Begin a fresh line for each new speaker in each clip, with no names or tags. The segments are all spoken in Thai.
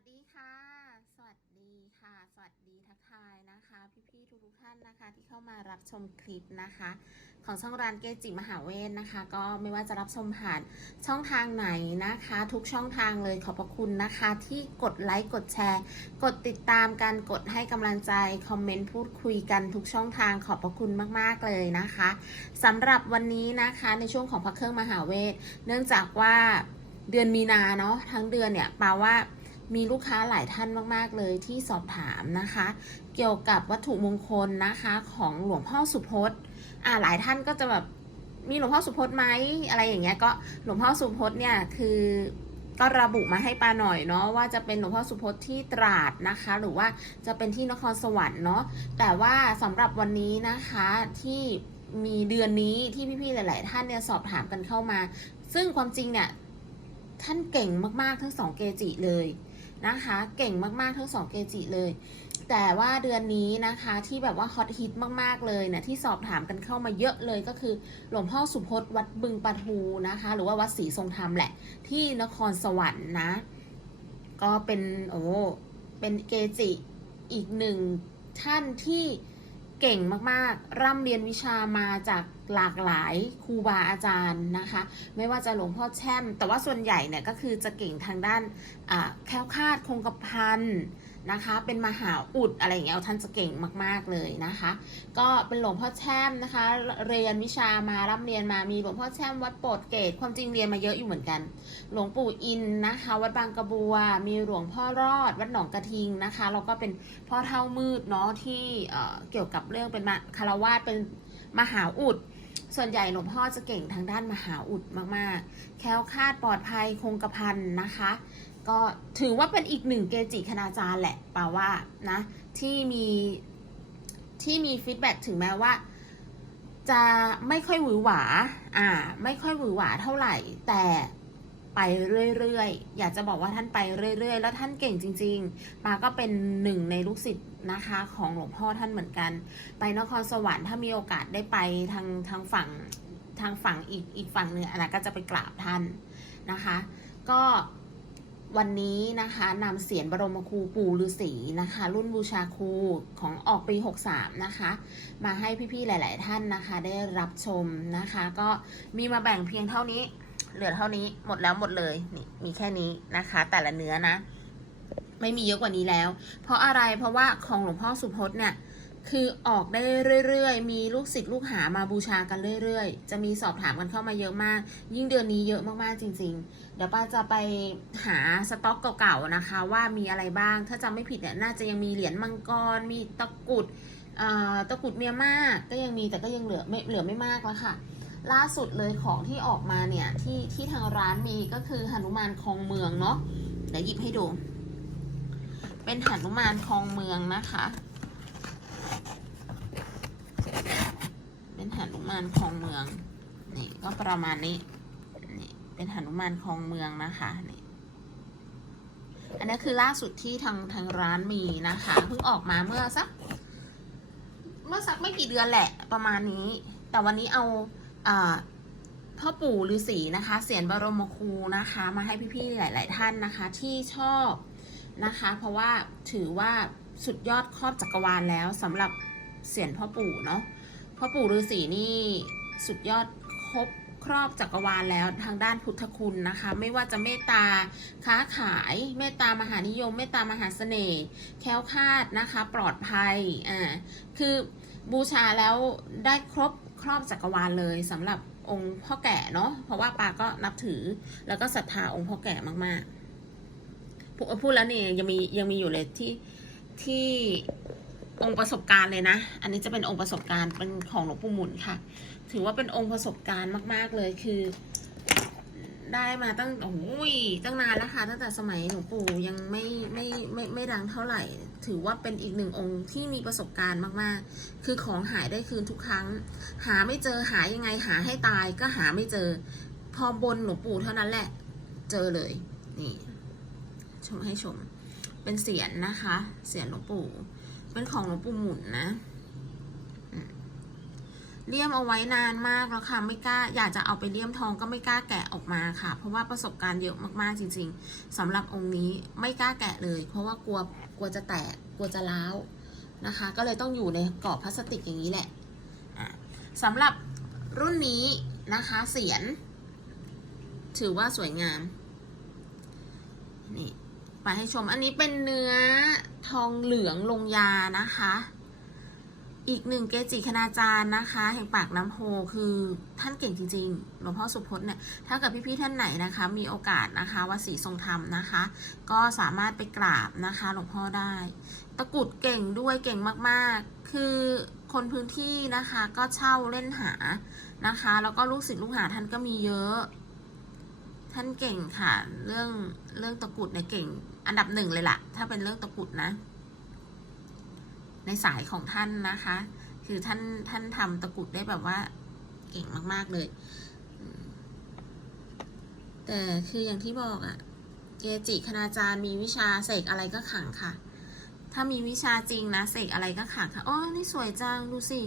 สดีค่ะ สวัสดีค่ะ สวัสดีทักทายนะคะ พี่ๆทุกๆท่านนะคะ ที่เข้ามารับชมคลิปนะคะ ของช่องร้านเกจิมหาเวทนะคะ ก็ไม่ว่าจะรับชมผ่านช่องทางไหนนะคะ ทุกช่องทางเลยขอบพระคุณนะคะ ที่กดไลค์กดแชร์ กดติดตามกันกดให้กำลังใจคอมเมนต์พูดคุยกันทุกช่องทางขอบพระคุณมากๆเลยนะคะสำหรับวันนี้นะคะในช่วงของพระเครื่องมหาเวท เนื่องจากว่าเดือนมีนาเนาะทั้งเดือนเนี่ยปาว่า มีลูกค้าหลายท่านมาก ๆ เลยที่สอบถามนะคะ เกี่ยวกับวัตถุมงคลนะคะของหลวงพ่อสุพจน์อ่าหลายท่านก็จะแบบมีหลวงพ่อสุพจน์ไหมอะไรอย่างเงี้ยก็หลวงพ่อสุพจน์เนี่ยคือก็ระบุมาให้ปาหน่อยเนาะว่าจะเป็นหลวงพ่อสุพจน์ที่ตราดนะคะ หรือว่าจะเป็นที่นครสวรรค์เนาะแต่ว่าสำหรับวันนี้นะคะที่มีเดือนนี้ที่พี่ๆหลาย ๆ ท่านเนี่ยสอบถามกันเข้ามา ซึ่งความจริงเนี่ยท่านเก่งมากๆทั้งสองเกจิเลย นะคะ เก่งมากๆทั้งสองเกจิเลย แต่ว่าเดือนนี้นะคะที่แบบว่าฮอตฮิตมากๆเลยเนี่ยที่สอบถามกันเข้ามาเยอะเลยก็คือหลวงพ่อสุพจน์วัดบึงปะทูนะคะ หรือว่าวัดศรีทรงธรรมแหละ ที่นครสวรรค์นะ ก็เป็นโอ้เป็นเกจิอีกหนึ่งท่านที่ เก่งมากๆ ร่ำเรียนวิชามาจากหลากหลายครูบาอาจารย์นะคะ ไม่ว่าจะหลวงพ่อแช่ม แต่ว่าส่วนใหญ่เนี่ยก็คือจะเก่งทางด้านแคล้วคลาดคงกระพัน นะคะ เป็นมหาอุดอะไรอย่างเงี้ยท่านจะเก่งมาก ๆ เลยนะคะ ก็เป็นหลวงพ่อแช่มนะคะ เรียนวิชามาร่ำเรียนมามีหลวงพ่อแช่มวัดโปรดเกตความจริงเรียนมาเยอะอยู่เหมือนกัน หลวงปู่อินนะคะ วัดบางกระบัว มีหลวงพ่อรอด วัดหนองกระทิงนะคะแล้วก็เป็นพ่อเท่ามืดเนาะที่เอ่อเกี่ยวกับเรื่องเป็นมาคารวาสเป็นมหาอุดส่วนใหญ่หลวงพ่อจะเก่งทางด้านมหาอุดมากๆ แคล้วคาดปลอดภัยคงกระพันนะคะ ก็ถือว่าเป็นอีกหนึ่งเกจิคณาจารย์แหละป่าว่านะ ที่มีที่มีฟีดแบ็ถึงแม้ว่า จะไม่ค่อยหวือหวา อ่า ไม่ค่อยหวือหวาเท่าไหร่ แต่ไปเรื่อยๆ อยากจะบอกว่าท่านไปเรื่อยๆ แล้วท่านเก่งจริงๆปาก็เป็นหนึ่งในลูกศิษย์นะคะของหลวงพ่อท่านเหมือนกัน ไปนครสวรรค์ถ้ามีโอกาสได้ไปทางทางฝั่งทางฝั่งอีกอีกฝั่งหนึ่งอันนั้นก็จะไปกราบท่านนะคะ ก็ วันนี้นะคะนำเสียนบรมครูปู่ฤาษีนะคะ รุ่นบูชาครูของออกปี 63 นะคะ มาให้พี่ๆหลาย ๆ ท่านนะคะ ได้รับชมนะคะ ก็มีมาแบ่งเพียงเท่านี้ เหลือเท่านี้หมดแล้วหมดเลยนี่มีแค่นี้นะคะ แต่ละเนื้อนะ ไม่มีเยอะกว่านี้แล้ว เพราะอะไรเพราะว่าของหลวงพ่อสุพจน์เนี่ย คือออกได้เรื่อยๆ มีลูกศิษย์ลูกหามาบูชากันเรื่อยๆ จะมีสอบถามกันเข้ามาเยอะมาก ยิ่งเดือนนี้เยอะมากๆจริง ๆ เดี๋ยวป้าจะไปหาสต็อกเก่าๆนะคะ ว่ามีอะไรบ้าง ถ้าจำไม่ผิดเนี่ยน่าจะยังมีเหรียญมังกร มีตะกุดอ่อตะกุดเมียมากก็ยังมีแต่ก็ยังเหลือไม่เหลือไม่มากแล้วค่ะ ล่าสุดเลยของที่ออกมาเนี่ยที่ที่ทางร้านมีก็คือหนุมานคลองเมืองเนาะเดี๋ยวหยิบให้ดู เป็นหนุมานคลองเมืองนะคะ เป็นหนุมานคลองเมือง นี่ก็ประมาณนี้ นี่เป็นหนุมานคลองเมืองนะคะนี่อันนี้คือล่าสุดที่ทางทางร้านมีนะคะเพิ่งออกมาเมื่อสัก เมื่อสักไม่กี่เดือนแหละประมาณนี้ แต่วันนี้เอาอาพ่อปู่ฤาษีนะคะเสียนบรมครูนะคะ มาให้พี่ๆหลาย ๆ ท่านนะคะ ที่ชอบนะคะ เพราะว่าถือว่าสุดยอดครอบจักรวาลแล้วสำหรับเสียนพ่อปู่เนาะ พ่อปู่ฤาษีนี่สุดยอดครบครอบจักรวาลแล้วทางด้านพุทธคุณนะคะ ไม่ว่าจะเมตตาค้าขายเมตตามหานิยม เมตตามหาเสน่ห์แค้วคาดนะคะ ปลอดภัยอ่าคือบูชาแล้วได้ครบครอบจักรวาลเลยสำหรับองค์พ่อแก่เนาะเพราะว่าปาก็นับถือแล้วก็ศรัทธาองค์พ่อแก่มากๆพูดพูดแล้วนี่ยังมียังมีอยู่เลยที่ที่ องค์ประสบการณ์เลยนะ อันนี้จะเป็นองค์ประสบการณ์เป็นของหลวงปู่หมุนค่ะ ถือว่าเป็นองค์ประสบการณ์มาก ๆ เลยคือ ได้มาตั้งโอ้ยตั้งนานแล้วค่ะตั้งแต่สมัยหลวงปู่ยังไม่ไม่ไม่ไม่ดังเท่าไหร่ ถือว่าเป็นอีกหนึ่งองค์ที่มีประสบการณ์มากๆ คือของหายได้คืนทุกครั้ง หาไม่เจอหายังไงหาให้ตายก็หาไม่เจอ พอบนหลวงปู่เท่านั้นแหละ เจอเลยนี่ชมให้ชม เป็นเสียนนะคะ เสียนหลวงปู่ เป็นของหลวงปู่หมุนนะเลี่ยมเอาไว้นานมากแล้วค่ะไม่กล้า อยากจะเอาไปเลี่ยมทองก็ไม่กล้าแกะออกมาค่ะ เพราะว่าประสบการณ์เยอะมากๆจริง ๆสำหรับองค์นี้ไม่กล้าแกะเลย เพราะว่ากลัวกลัวจะแตกกลัวจะร้าวนะคะ ก็เลยต้องอยู่ในกรอบพลาสติกอย่างนี้แหละอะสำหรับรุ่นนี้นะคะเสียน ถือว่าสวยงามนี่ ไปให้ชมอันนี้เป็นเนื้อทองเหลืองลงยานะคะ อีกหนึ่งเกจิคณาจารย์นะคะ แห่งปากน้ำโพคือท่านเก่งจริงๆหลวงพ่อสุพจน์เนี่ยถ้าเกิดพี่ๆท่านไหนนะคะ มีโอกาสนะคะวัดศรีทรงธรรมนะคะ ก็สามารถไปกราบนะคะหลวงพ่อได้ ตะกุดเก่งด้วยเก่งมากๆ คือคนพื้นที่นะคะก็เช่าเล่นหานะคะ แล้วก็ลูกศิษย์ลูกหาท่านก็มีเยอะ ท่านเก่งค่ะ เรื่องเรื่องตะกุดเนี่ยเก่ง อันดับหนึ่งเลยล่ะ ถ้าเป็นเรื่องตะกุดนะ ในสายของท่านนะคะ คือท่านท่านทำตะกุดได้แบบว่า เก่งมาก ๆ เลย แต่คืออย่างที่บอกอะเกจิคณาจารย์มีวิชาเสกอะไรก็ขังค่ะ ถ้ามีวิชาจริงนะเสกอะไรก็ขังค่ะอ๋อนี่สวยจังดูสิ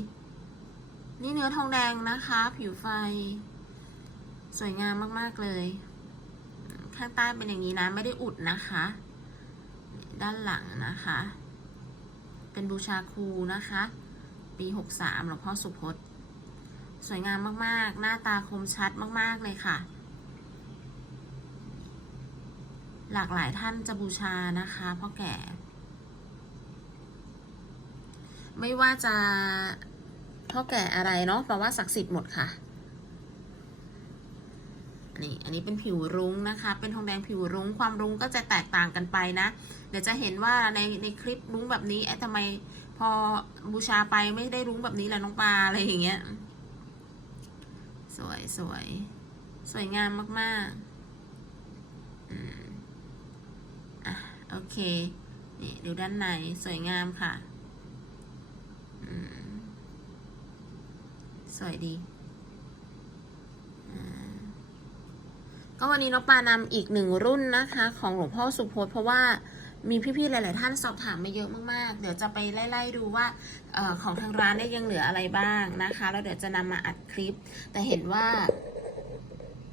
นี่เนื้อทองแดงนะคะ ผิวไฟ สวยงามมาก ๆ เลย ข้างใต้เป็นอย่างนี้นะ ไม่ได้อุดนะคะ ด้านหลังนะคะ เป็นบูชาครูนะคะ ปีหกสามหลวงพ่อสุพจน์ สวยงามมากๆ หน้าตาคมชัดมากๆเลยค่ะ หลากหลายท่านจะบูชานะคะพ่อแก่ ไม่ว่าจะพ่อแก่อะไรเนาะแปลว่าศักดิ์สิทธิ์หมดค่ะ นี่อันนี้เป็นผิวรุ้งนะคะ เป็นทองแดงผิวรุ้ง ความรุ้งก็จะแตกต่างกันไปนะ เดี๋ยวจะเห็นว่าในในคลิปรุ้งแบบนี้ไอ้ทำไมพอบูชาไปไม่ได้รุ้งแบบนี้แหละน้องปลาอะไรอย่างเงี้ย สวยสวยสวยงามมากๆอืมอะโอเค นี่ดูด้านในสวยงามค่ะ อืม สวยดีอ่า ก็วันนี้น้องปานำอีกหนึ่งรุ่นนะคะ ของหลวงพ่อสุพจน์เพราะว่ามีพี่ๆหลาย ๆ ท่านสอบถามมาเยอะมากๆ เดี๋ยวจะไปไล่ๆดูว่าออของทางร้านเนี่ยังเหลืออะไรบ้างนะคะแล้วเดี๋ยวจะนำมาอัดคลิป แต่เห็นว่า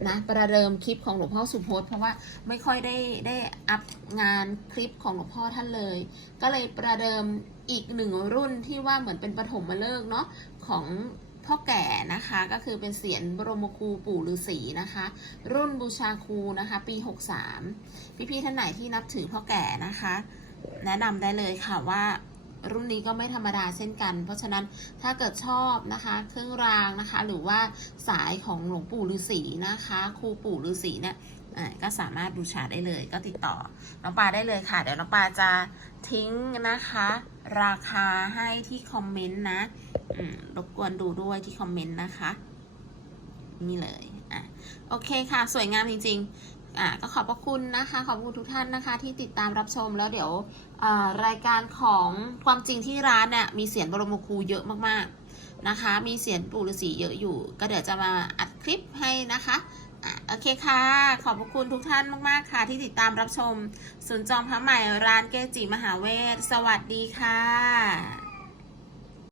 นะประเดิมคลิปของหลวงพ่อสุพจน์เพราะว่าไม่ค่อยได้ได้อัพงานคลิปของหลวงพ่อท่านเลย ก็เลยประเดิมอีกหนึ่งรุ่นที่ว่าเหมือนเป็นปฐมฤกษ์เนาะของ พ่อแก่นะคะ ก็คือเป็นเสียนบรมครูปู่ฤาษีนะคะ รุ่นบูชาครูนะคะ ปี 63 พี่ๆท่านไหนที่นับถือพ่อแก่นะคะ แนะนำได้เลยค่ะว่ารุ่นนี้ก็ไม่ธรรมดาเช่นกัน เพราะฉะนั้นถ้าเกิดชอบนะคะ เครื่องรางนะคะ หรือว่าสายของหลวงปู่ฤาษีนะคะครูปู่ฤาษีเนี่ยก็สามารถบูชาได้เลยก็ติดต่อ น้องปาได้เลยค่ะ เดี๋ยวน้องปาจะทิ้งนะคะ ราคาให้ที่คอมเมนต์นะ รบกวนดูด้วยที่คอมเมนต์นะคะ นี่เลยอะโอเคค่ะ สวยงามจริงๆอะก็ขอบพระคุณนะคะ ขอบคุณทุกท่านนะคะ ที่ติดตามรับชมแล้วเดี๋ยวอ่ารายการของความจริงที่ร้านเนี่ยมีเสียงบรมครูเยอะมากๆนะคะ มีเสียงปู่ฤาษีเยอะอยู่ ก็เดี๋ยวจะมาอัดคลิปให้นะคะอะโอเคค่ะ ขอบพระคุณทุกท่านมากๆ ค่ะ ที่ติดตามรับชม ศูนย์จองพระใหม่ร้านเกจิมหาเวท สวัสดีค่ะ